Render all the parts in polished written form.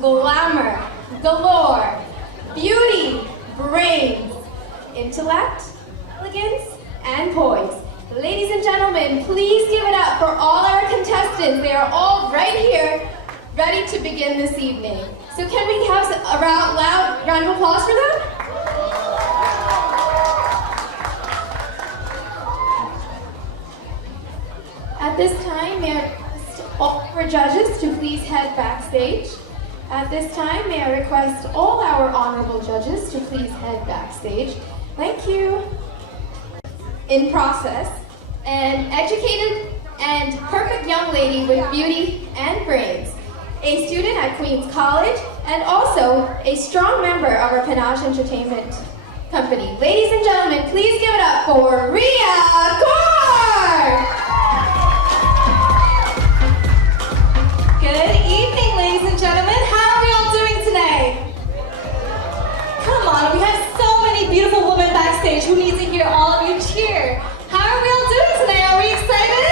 glamour, galore, beauty, brains, intellect, elegance, and poise. Ladies and gentlemen, please give it up for all our contestants. They are all right here, ready to begin this evening. So can we have a loud round of applause for them? At this time, may I request all our judges to please head backstage. At this time, may I request all our honorable judges to please head backstage. Thank you. In process, an educated and perfect young lady with beauty and brains, a student at Queens College, and also a strong member of our PANACHE Entertainment Company. Ladies and gentlemen, please give it up for Ria Kaur! Good evening, ladies and gentlemen. How are we all doing today? Come on, we have so many beautiful women backstage who need to hear all of you cheer. How are we all doing today? Are we excited?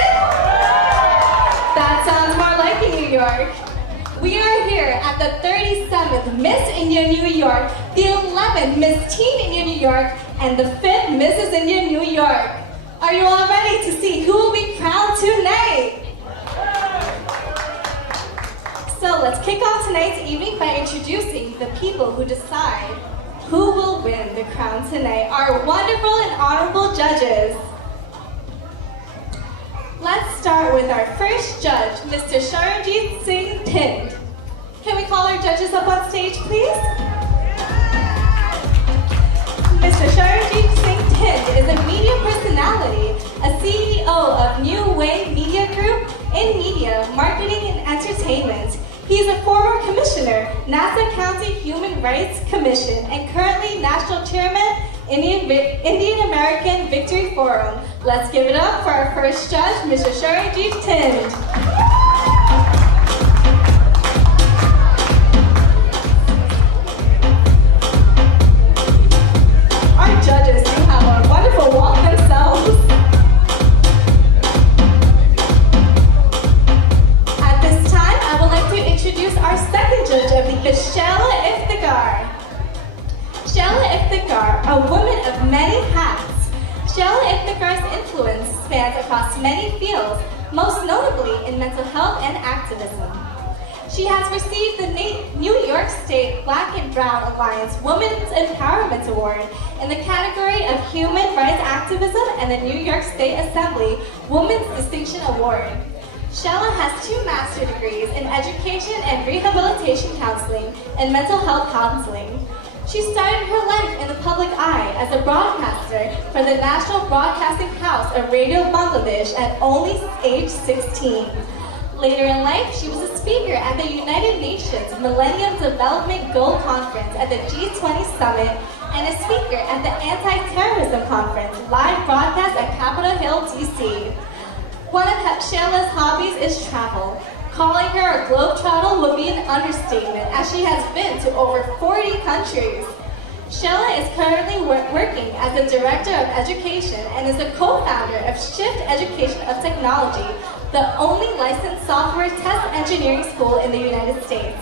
That sounds more like in New York. We are here at the 37th Miss.India New York, the 11th Miss.Teen India New York, and the 5th Mrs.India New York. Are you all ready to see who will be crowned tonight? So let's kick off tonight's evening by introducing the people who decide who will win the crown tonight, our wonderful and honorable judges. Let's start with our first judge, Mr. Sharanjit Singh Thind. Can we call our judges up on stage, please? Mr. Sharanjit Singh Thind is a media personality, a CEO of New Way Media Group in media, marketing, and entertainment. He's a former commissioner, Nassau County Human Rights Commission, and currently National Chairman, Indian American Victory Forum. Let's give it up for our first judge, Mr. Sharanjit Thind. Our judges do have a wonderful walk themselves. At this time, I would like to introduce our second judge of the evening, Shela Iftikhar. Shela Iftikhar, a woman of many hats. Shela Iftikhar's influence spans across many fields, most notably in mental health and activism. She has received the New York State Black and Brown Alliance Women's Empowerment Award in the category of Human Rights Activism and the New York State Assembly Women's Distinction Award. Shela has 2 master's degrees in Education and Rehabilitation Counseling and Mental Health Counseling. She started her life in the public eye as a broadcaster for the National Broadcasting House of Radio Bangladesh at only age 16. Later in life, she was a speaker at the United Nations Millennium Development Goal Conference at the G20 Summit and a speaker at the Anti-Terrorism Conference, live broadcast at Capitol Hill, DC. One of Shela's hobbies is travel. Calling her a globetrotter would be an understatement, as she has been to over 40 countries. Shela is currently working as the Director of Education and is the co-founder of Shift Education of Technology, the only licensed software test engineering school in the United States.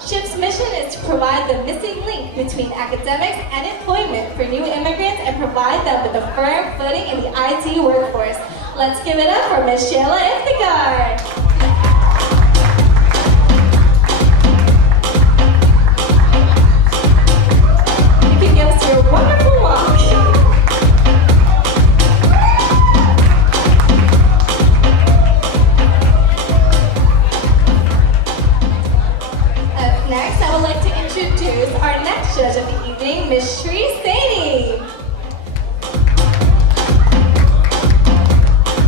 Shift's mission is to provide the missing link between academics and employment for new immigrants and provide them with a firm footing in the IT workforce. Let's give it up for Ms. Shela Iftikhar. Give us your wonderful walk. Up next, I would like to introduce our next judge of the evening, Ms. Shri Saini.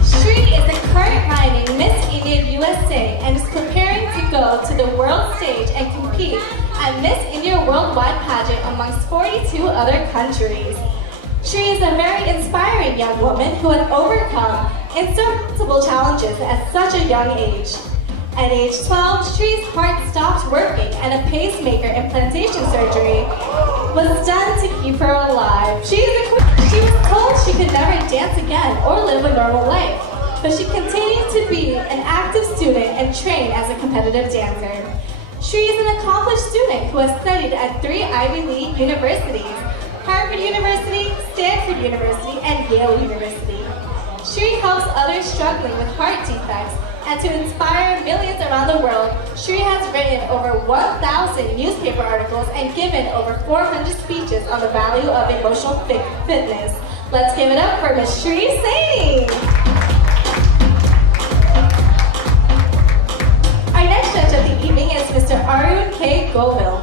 Shri is the current reigning Miss.India USA and is preparing to go to the world stage and compete at Miss.India Worldwide pageant amongst 42 other countries. Shri is a very inspiring young woman who has overcome insurmountable challenges at such a young age. At age 12, Shri's heart stopped working and a pacemaker implantation surgery was done to keep her alive. She was told she could never dance again or live a normal life, but she continued to be an active student and train as a competitive dancer. Shri is an accomplished student who has studied at 3 Ivy League universities, Harvard University, Stanford University, and Yale University. Shri helps others struggling with heart defects, and to inspire millions around the world, Shri has written over 1,000 newspaper articles and given over 400 speeches on the value of emotional fitness. Let's give it up for Ms. Shri Saini. Our next judge of the evening is Mr. Arun K. Govil.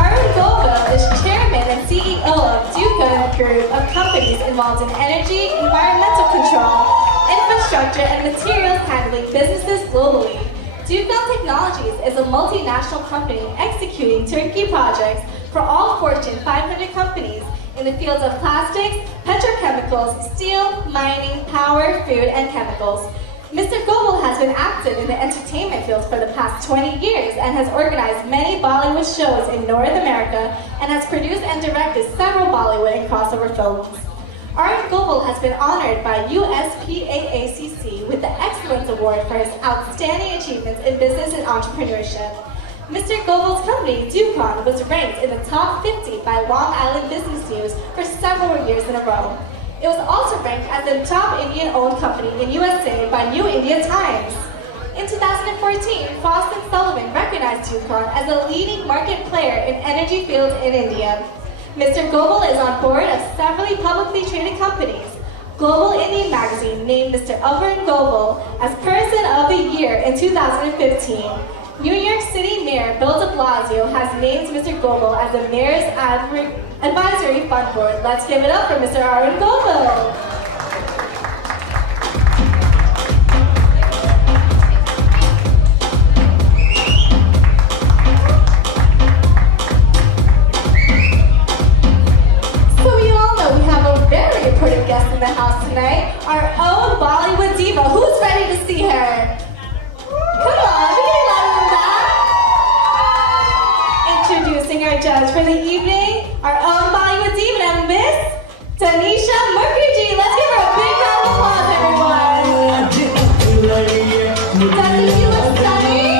Arun Govil is chairman and CEO of Dukan Group of companies involved in energy, environmental control, infrastructure, and materials handling businesses globally. Dukan Technologies is a multinational company executing turnkey projects for all Fortune 500 companies in the fields of plastics, petrochemicals, steel, mining, power, food, and chemicals. Mr. Govil has been active in the entertainment field for the past 20 years and has organized many Bollywood shows in North America and has produced and directed several Bollywood and crossover films. Arun Govil has been honored by USPAACC with the Excellence Award for his outstanding achievements in business and entrepreneurship. Mr. Govil's company, Dukan, was ranked in the top 50 by Long Island Business News for several years in a row. It was also ranked as the top Indian-owned company in USA by New India Times. In 2014, Frost & Sullivan recognized Dukan as a leading market player in energy fields in India. Mr. Govil is on board of several publicly traded companies. Global Indian Magazine named Mr. Arun Govil as Person of the Year in 2015. New York City Mayor Bill de Blasio has named Mr. Govil as the Mayor's Advisory Fund Board. Let's give it up for Mr. Arun Govil. Guest in the house tonight, our own Bollywood diva. Who's ready to see her? Come on, we can louder than that. Introducing our judge for the evening, our own Bollywood diva, Miss Tanisha Mukherjee. Let's give her a big round of applause, everyone. Doesn't she look stunning?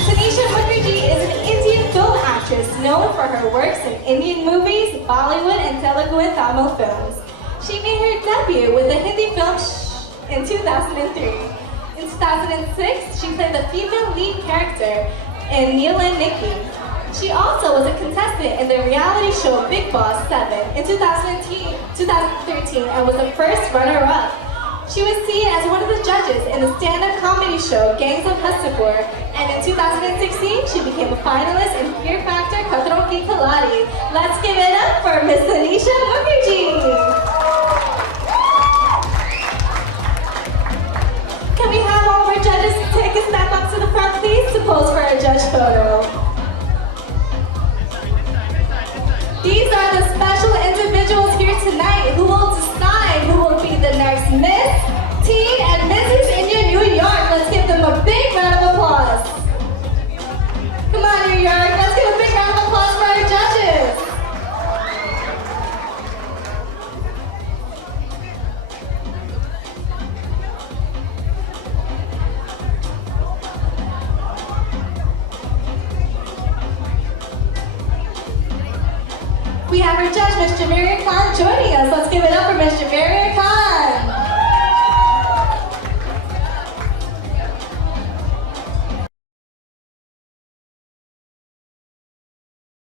Tanisha Mukherjee is an Indian film actress known for her works in Indian movies, Bollywood, and Telugu and Tamil films. She made her debut with the Hindi film in 2003. In 2006, she played the female lead character in Neil and Nikki. She also was a contestant in the reality show Big Boss 7 in 2013 and was the first runner-up. She was seen as one of the judges in the stand-up comedy show Gangs of Wasseypur, and in 2016 she became a finalist in Fear Factor Khatron Ki Khiladi. Let's give it up for Miss Tanisha Mukherjee. Can we have all of our judges take a step up to the front, please, to pose for a judge photo? These are the special individuals here tonight who will decide who will be the next Miss, Teen, and Miss.India New York. Let's give them a big round of applause. Come on, New York. Let's give a big round of applause for our judges. We have our judge, Ms. Jameria Khan, joining